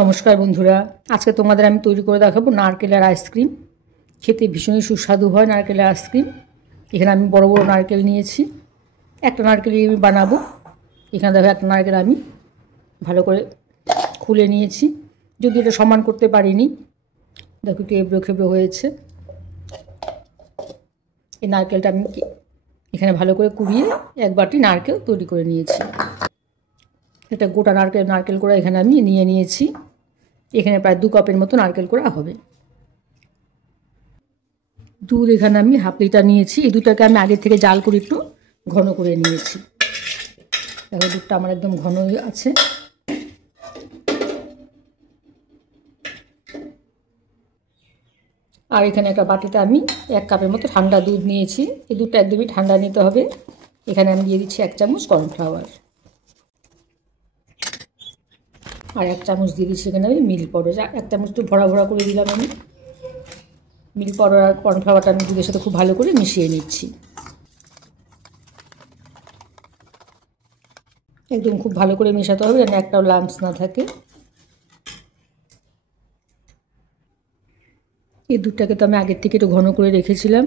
নমস্কার বন্ধুরা, আজকে তোমাদের আমি তৈরি করে দেখাবো নারকেলের আইসক্রিম। খেতে ভীষণই সুস্বাদু হয় নারকেলের আইসক্রিম। এখানে আমি বড় বড় নারকেল নিয়েছি, একটা নারকেলই আমি বানাবো। এখানে দেখো একটা নারকেল আমি ভালো করে খুলে নিয়েছি, যদি এটা সমান করতে পারিনি, দেখো একটু এবড়ো খেবড়ো হয়েছে। এই নারকেলটা আমি এখানে ভালো করে কুড়িয়ে এক বাটি নারকেল তৈরি করে নিয়েছি। এটা গোটা নারকেল কোড়া এখানে আমি নিয়ে নিয়েছি। এখানে প্রায় 2 কাপের মতো নারকেল কোড়া হবে। দুধ এখানে আমি হাফ লিটার নিয়েছি। এই দুধটাকে আমি আগে থেকে জাল করে একটু ঘন করে নিয়েছি। দেখো দুধটা আমার একদম ঘন আছে। আর এখানে একটা বাটিতে আমি 1 কাপের মতো ঠান্ডা দুধ নিয়েছি। এই দুধটা একদমই ঠান্ডা নিতে হবে। এখানে আমি দিয়ে দিচ্ছি 1 চামচ কর্নফ্লাওয়ার, আর 1 চামচ দিয়ে দিচ্ছি এখানে আমি মিল্ক পাউডার। 1 চামচ একটু ভরা ভরা করে দিলাম আমি। মিল্ক পাউডার আর কর্নফ্লাওয়ারটা আমি দুধের সাথে খুব ভালো করে মিশিয়ে নিচ্ছি। একদম খুব ভালো করে মেশাতে হবে যেন একটাও লাম্পস না থাকে। এই দুধটাকে তো আমি আগের থেকে একটু ঘন করে রেখেছিলাম।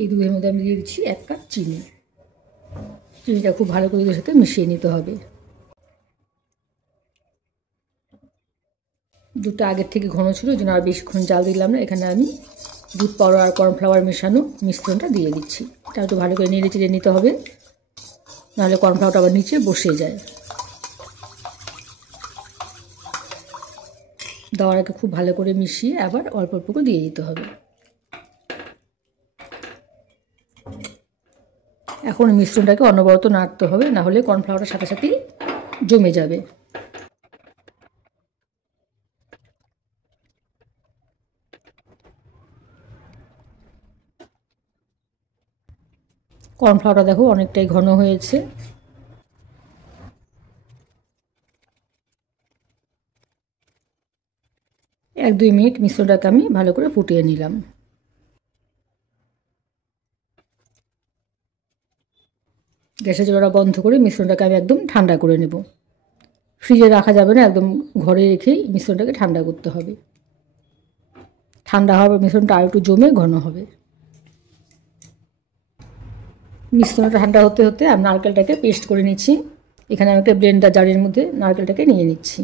এই দুধের মধ্যে আমি দিয়ে দিচ্ছি 1 কাপ চিনি। চিনিটা খুব ভালো করে এর সাথে মিশিয়ে নিতে হবে। দুধটা আগের থেকে ঘন ছিল, ওই জন্য আর বেশিক্ষণ জাল দিলাম না। এখানে আমি দুধ পাউডার আর কর্নফ্লাওয়ার মেশানো মিশ্রণটা দিয়ে দিচ্ছি। এটা একটু ভালো করে নেড়ে চেড়ে নিতে হবে, নাহলে কর্নফ্লাওয়ারটা আবার নিচে বসে যায়। দেওয়ার আগে খুব ভালো করে মিশিয়ে আবার অল্প অল্প করে দিয়ে দিতে হবে। এখন মিশ্রণটাকে অনবরত নাড়তে হবে, না হলে কর্নফ্লাওয়ারের সাথে সাথেই জমে যাবে। কর্নফ্লাওয়ারটা দেখো অনেকটাই ঘন হয়েছে। এক 2 মিনিট মিশ্রণটাকে আমি ভালো করে ফুটিয়ে নিলাম। গ্যাসের চুলাটা বন্ধ করে মিশ্রণটাকে আমি একদম ঠান্ডা করে নেব। ফ্রিজে রাখা যাবে না, একদম ঘরে রেখেই মিশ্রণটাকে ঠান্ডা করতে হবে। ঠান্ডা হবে মিশ্রণটা আর একটু জমে ঘন হবে। মিশ্রণটা ঠান্ডা হতে হতে আমি নারকেলটাকে পেস্ট করে নিচ্ছি। এখানে আমি একটা ব্লেন্ডার জারের মধ্যে নারকেলটাকে নিয়ে নিচ্ছি।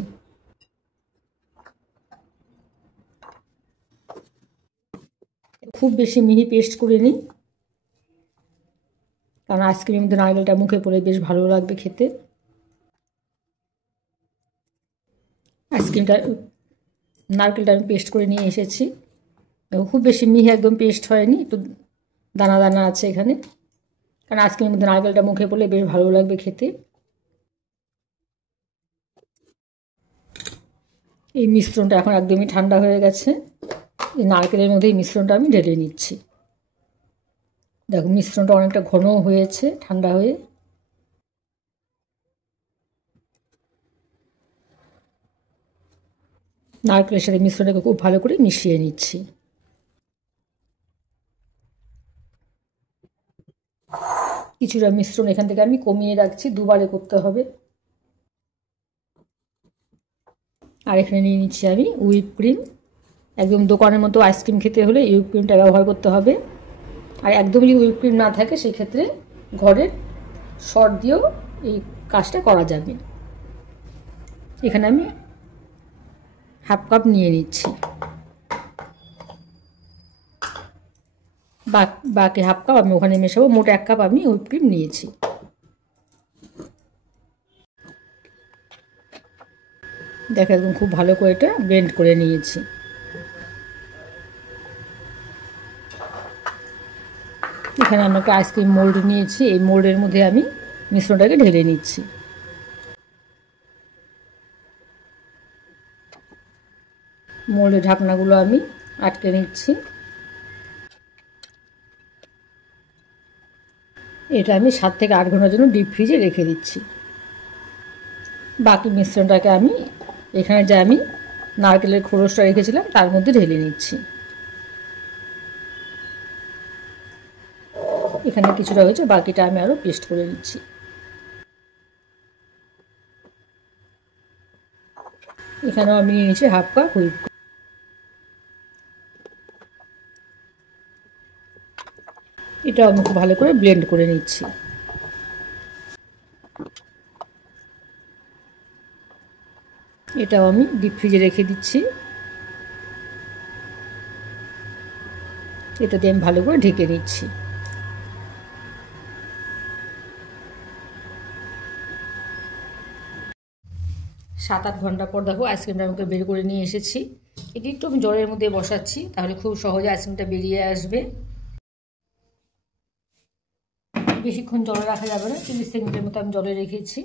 খুব বেশি মিহি পেস্ট করে নিই, কারণ আইসক্রিমের মধ্যে নারকেলটা মুখে পড়ে বেশ ভালো লাগবে খেতে। নারকেলটা আমি পেস্ট করে নিয়ে এসেছি। খুব বেশি মিহি একদম পেস্ট হয়নি, একটু দানা দানা আছে এখানে, কারণ আইসক্রিমের মধ্যে নারকেলটা মুখে পড়লে বেশ ভালো লাগবে খেতে। এই মিশ্রণটা এখন একদমই ঠান্ডা হয়ে গেছে। এই নারকেলের মধ্যে এই মিশ্রণটা আমি ঢেলে নিচ্ছি। দেখো মিশ্রণটা অনেকটা ঘন হয়েছে ঠান্ডা হয়ে। নারকেলের সাথে মিশ্রণটাকে খুব ভালো করে মিশিয়ে নিচ্ছি। কিছুটা মিশ্রণ এখান থেকে আমি কমিয়ে রাখছি, দুবারে করতে হবে। আর এখানে নিয়ে নিচ্ছি আমি হুইপ ক্রিম। একদম দোকানের মতো আইসক্রিম খেতে হলে এই হুইপ ক্রিমটা ব্যবহার করতে হবে। আর একদম যদি হুইপ ক্রিম না থাকে সেক্ষেত্রে ঘরের শর্ট দিয়েও এই কাজটা করা যাবে। এখানে আমি হাফ কাপ নিয়ে নিচ্ছি, বাকি হাফ কাপ আমি ওখানে মেশাবো। মোট 1 কাপ আমি হুইপ ক্রিম নিয়েছি। দেখো একদম খুব ভালো করে এটা ব্লেন্ড করে নিয়েছি। এখানে আমি একটা আইসক্রিম মোল্ড নিয়েছি, এই মোল্ডের মধ্যে আমি মিশ্রণটাকে ঢেলে নিচ্ছি। মোল্ডের ঢাকনাগুলো আমি আটকে নিচ্ছি। এটা আমি 7 থেকে 8 ঘন্টার জন্য ডিপ ফ্রিজে রেখে দিচ্ছি। বাকি মিশ্রণটাকে আমি এখানে যে আমি নারকেলের খোলসটা রেখেছিলাম তার মধ্যে ঢেলে নিচ্ছি। এখানে কিছুটা হয়েছে, বাকিটা আমি আরও পেস্ট করে নিচ্ছি। এখানেও আমি নিয়ে নিয়েছি হাফ কাপ হুইপ ক্রিম। এটাও আমি খুব ভালো করে ব্লেন্ড করে নিচ্ছি। এটাও আমি ডিপ ফ্রিজে রেখে দিচ্ছি। এটা দিয়ে আমি ভালো করে ঢেকে নিচ্ছি। 7-8 ঘন্টা পর দেখো আইসক্রিমটা আমাকে বের করে নিয়ে এসেছি। এটি একটু আমি জলের মধ্যে বসাচ্ছি, তাহলে খুব সহজে আইসক্রিমটা বেরিয়ে আসবে। বেশিক্ষণ জলে রাখা যাবে না, 30 সেকেন্ডের মতো আমি জলে রেখেছি।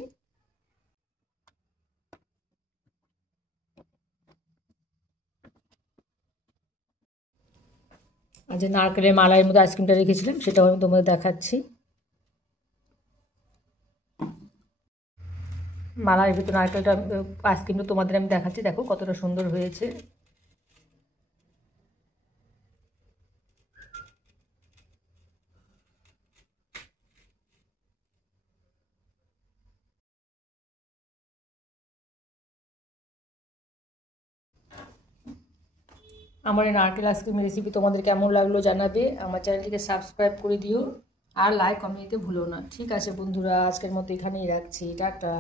আর যে নারকেলের মালাইয়ের মধ্যে আইসক্রিমটা রেখেছিলাম সেটাও আমি তোমাদের দেখাচ্ছি। মালাইয়ের ভিতরে নারকেলটা আইসক্রিমটা তোমাদের আমি দেখাচ্ছি, দেখো কতটা সুন্দর হয়েছে। আমার এই নারকেল আইসক্রিমের রেসিপি তোমাদের কেমন লাগলো জানাবে। আমার চ্যানেলটিকে সাবস্ক্রাইব করে দিও আর লাইক কমেন্ট দিতে ভুলো না। ঠিক আছে বন্ধুরা, আজকের মতো এখানেই রাখছি, টাটা।